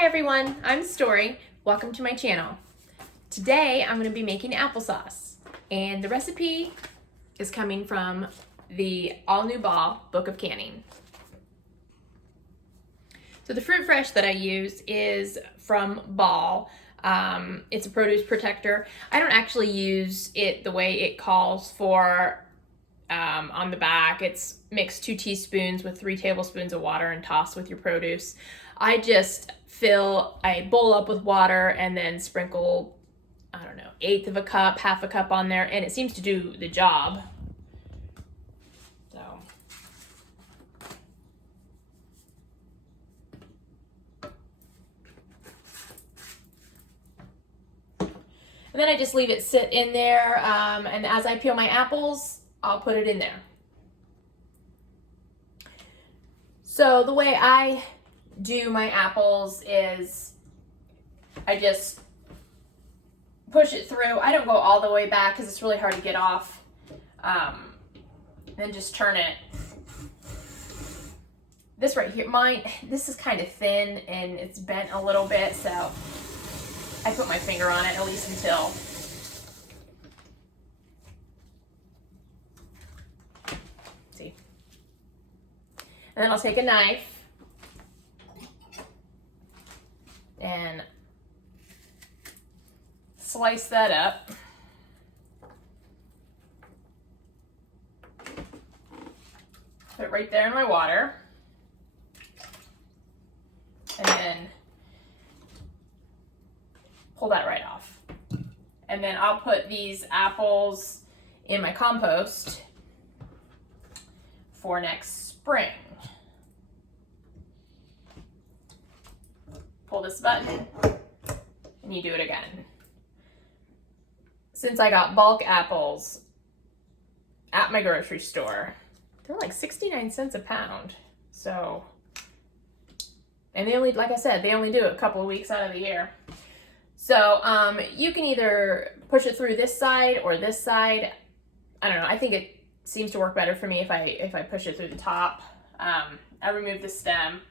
Hi everyone, I'm Story. Welcome to my channel. Today I'm going to be making applesauce, and the recipe is coming from the All New Ball Book of Canning. So the fruit fresh that I use is from Ball. It's a produce protector. I don't actually use it the way it calls for on the back. It's mix 2 teaspoons with 3 tablespoons of water and toss with your produce. I just fill a bowl up with water and then sprinkle, I don't know, 1/8 of a cup, half a cup on there, and it seems to do the job. So. And then I just leave it sit in there, and as I peel my apples, I'll put it in there. So the way I do my apples is I just push it through. I don't go all the way back because it's really hard to get off. Then just turn it. This right here, this is kind of thin and it's bent a little bit, so I put my finger on it at least until see. And then I'll take a knife and slice that up. Put it right there in my water. And then pull that right off. And then I'll put these apples in my compost for next spring. Pull this button and you do it again. Since I got bulk apples at my grocery store, they're like 69 cents a pound. So, and they only, like I said, they only do it a couple of weeks out of the year. So you can either push it through this side or this side. I don't know. I think it seems to work better for me if I push it through the top. I remove the stem.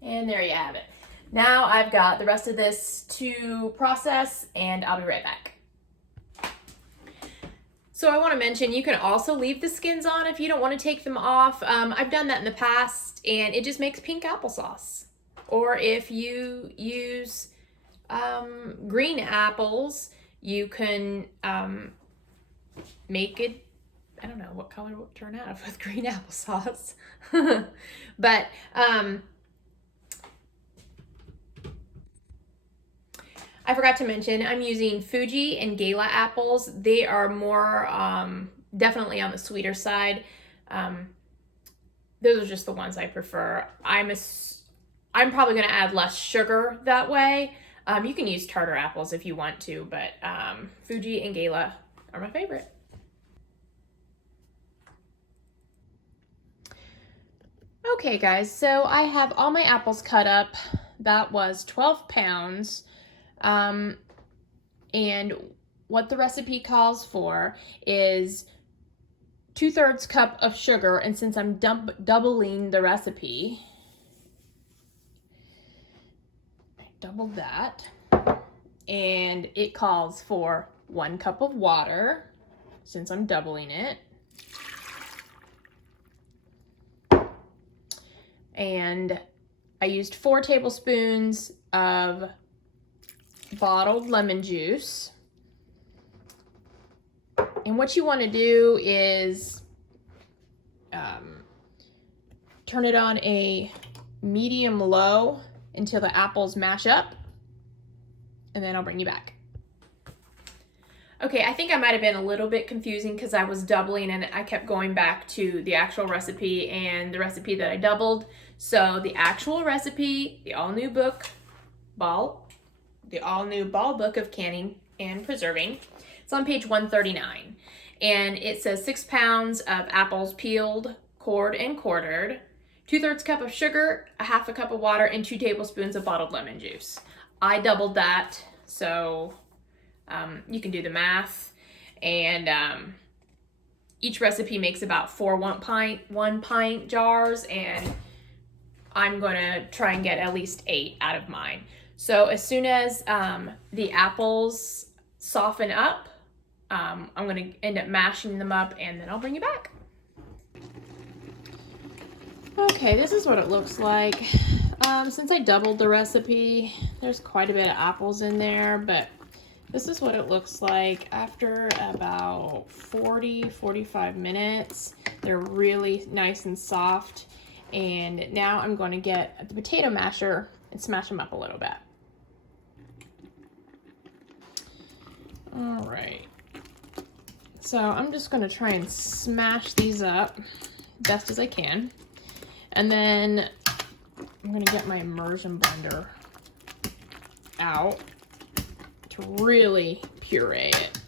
And there you have it. Now I've got the rest of this to process, and I'll be right back. So I want to mention you can also leave the skins on if you don't want to take them off. I've done that in the past, and it just makes pink applesauce. Or if you use green apples, you can make it, I don't know what color would turn out with green applesauce. But I forgot to mention, I'm using Fuji and Gala apples. They are more definitely on the sweeter side. Those are just the ones I prefer. I'm probably going to add less sugar that way. You can use tartar apples if you want to, but Fuji and Gala are my favorite. Okay guys, so I have all my apples cut up. That was 12 pounds. And what the recipe calls for is 2/3 cup of sugar, and since I'm doubling the recipe, I doubled that, and it calls for 1 cup of water since I'm doubling it, and I used 4 tablespoons of bottled lemon juice. And what you want to do is turn it on a medium low until the apples mash up, and then I'll bring you back. Okay, I think I might have been a little bit confusing because I was doubling and I kept going back to the actual recipe and the recipe that I doubled. So the actual recipe, the all new Ball Book of Canning and Preserving. It's on page 139. and it says 6 pounds of apples peeled, cored, and quartered, 2/3 cup of sugar, 1/2 cup of water, and 2 tablespoons of bottled lemon juice. I doubled that, so you can do the math. And each recipe makes about 4 1 pint jars, and I'm gonna try and get at least 8 out of mine. So as soon as the apples soften up, I'm gonna end up mashing them up, and then I'll bring you back. Okay, this is what it looks like. Since I doubled the recipe, there's quite a bit of apples in there, but this is what it looks like after about 40-45 minutes. They're really nice and soft. And now I'm going to get the potato masher and smash them up a little bit. All right. So I'm just going to try and smash these up best as I can. And then I'm going to get my immersion blender out to really puree it.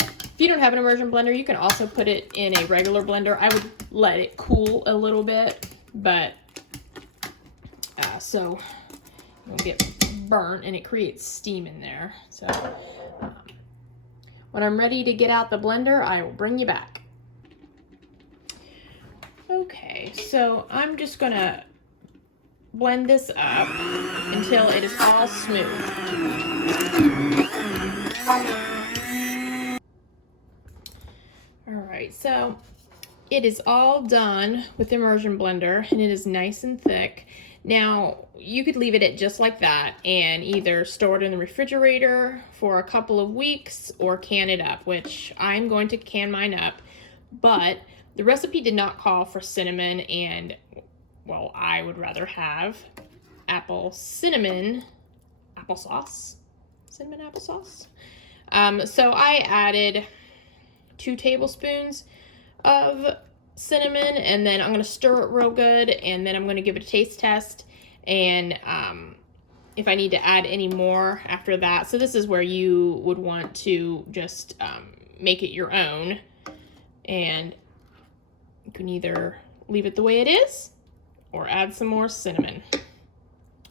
If you don't have an immersion blender, you can also put it in a regular blender. I would let it cool a little bit, but so it won't get burnt, and it creates steam in there. So when I'm ready to get out the blender, I will bring you back. Okay, so I'm just gonna blend this up until it is all smooth. All right, so it is all done with the immersion blender, and it is nice and thick. Now, you could leave it just like that and either store it in the refrigerator for a couple of weeks or can it up, which I'm going to can mine up. But the recipe did not call for cinnamon, and, well, I would rather have cinnamon applesauce. So I added 2 tablespoons of cinnamon, and then I'm going to stir it real good, and then I'm going to give it a taste test, and if I need to add any more after that. So this is where you would want to just make it your own, and you can either leave it the way it is or add some more cinnamon.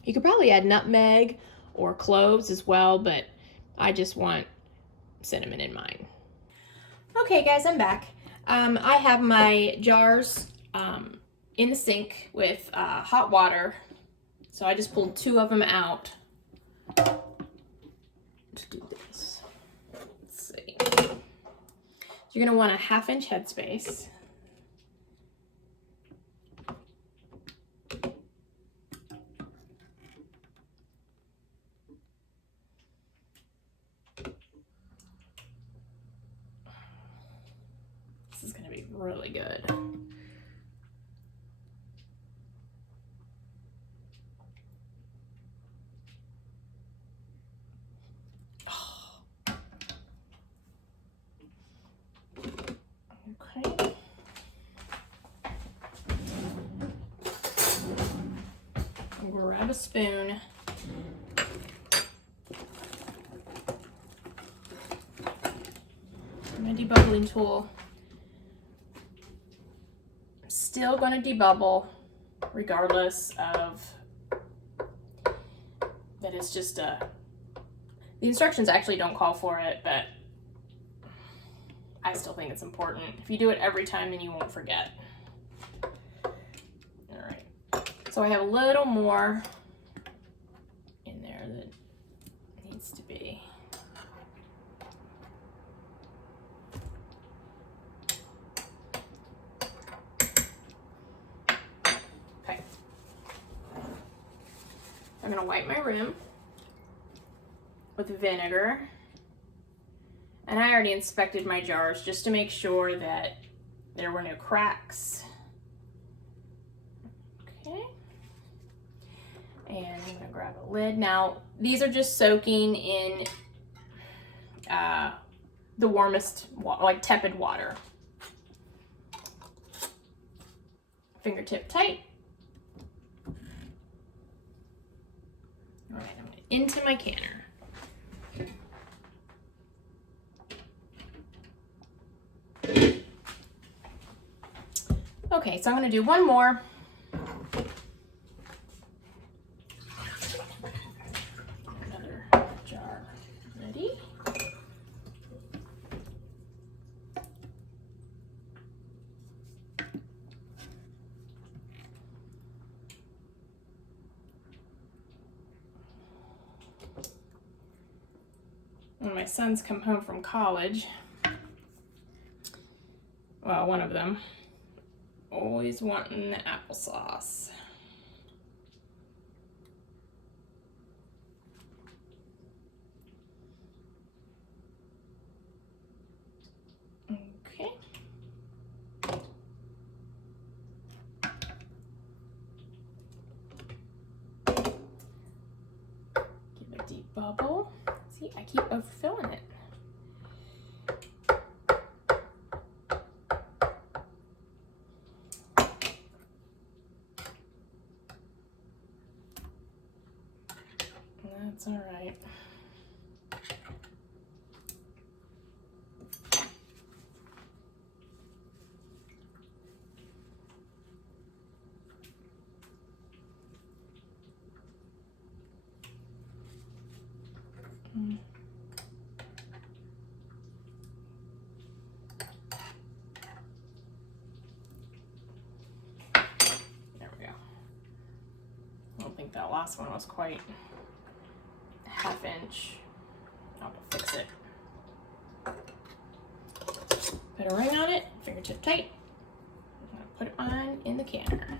You could probably add nutmeg or cloves as well, but I just want cinnamon in mine. Okay guys, I'm back. I have my jars in the sink with hot water. So I just pulled 2 of them out to do this. Let's see. You're gonna want a 1/2 inch headspace. This is gonna be really good. Okay. Grab a spoon. My debubbling tool. I'm still going to debubble regardless of that. It's just the instructions actually don't call for it, but I still think it's important. If you do it every time, then you won't forget. All right. So I have a little more in there that needs to be. Okay. I'm gonna wipe my rim with vinegar. And I already inspected my jars just to make sure that there were no cracks. Okay. And I'm gonna grab a lid. Now, these are just soaking in the warmest, like tepid water. Fingertip tight. All right, I'm into my canner. Okay, so I'm gonna do one more. Another jar ready. When my sons come home from college, well, one of them, always wanting the applesauce. Okay. Give a deep bubble. See, I keep overfilling it. That's all right. There we go. I don't think that last one was quite a ½ inch. I'll fix it. Put a ring on it, fingertip tight. I'm gonna put it on in the canner.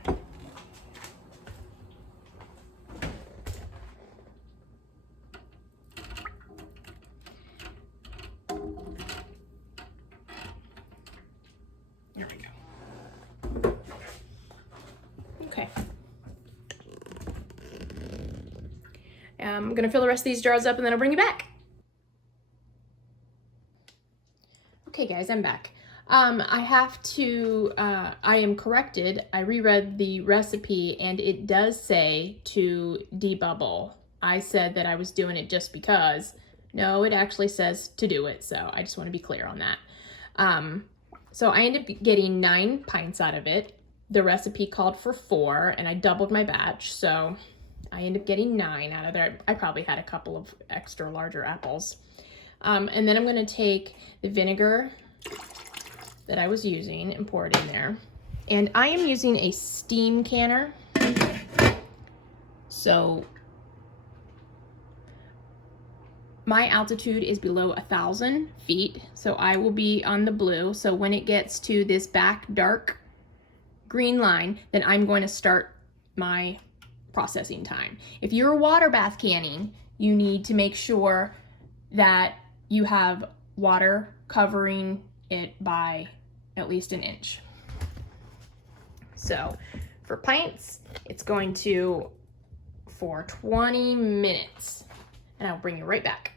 There we go. Okay. I'm gonna fill the rest of these jars up and then I'll bring you back. Okay guys, I'm back. I have to, I am corrected. I reread the recipe and it does say to debubble. I said that I was doing it just because. No, it actually says to do it, so I just want to be clear on that. So I ended up getting 9 pints out of it. The recipe called for 4 and I doubled my batch, so I ended up getting 9 out of there. I probably had a couple of extra larger apples. And then I'm going to take the vinegar that I was using and pour it in there. And I am using a steam canner. So my altitude is below 1,000 feet. So I will be on the blue. So when it gets to this back dark green line, then I'm going to start my processing time. If you're water bath canning, you need to make sure that you have water covering it by at least 1 inch. So for pints, it's going to for 20 minutes and I'll bring you right back.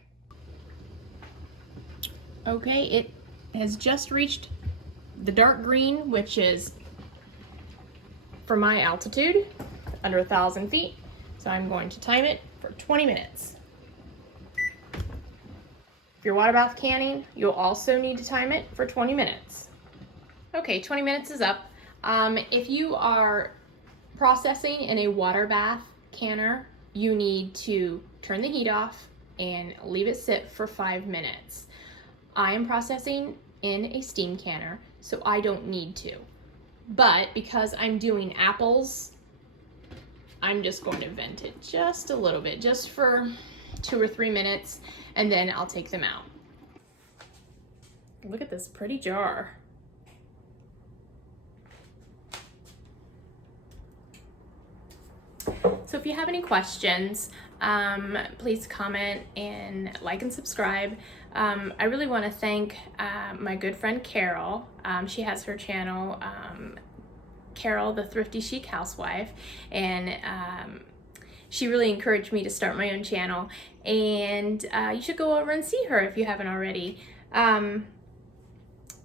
Okay, it has just reached the dark green, which is for my altitude, under 1,000 feet. So I'm going to time it for 20 minutes. If you're water bath canning, you'll also need to time it for 20 minutes. Okay, 20 minutes is up. If you are processing in a water bath canner, you need to turn the heat off and leave it sit for 5 minutes. I am processing in a steam canner, so I don't need to. But because I'm doing apples, I'm just going to vent it just a little bit, just for 2 or 3 minutes, and then I'll take them out. Look at this pretty jar. So if you have any questions, please comment and like and subscribe. I really want to thank my good friend Carol. She has her channel, Carol the Thrifty Chic Housewife, and she really encouraged me to start my own channel, and you should go over and see her if you haven't already.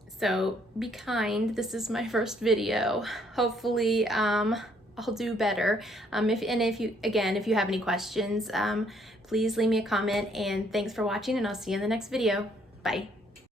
So be kind. This is my first video. Hopefully I'll do better. If you have any questions, please leave me a comment, and thanks for watching, and I'll see you in the next video. Bye.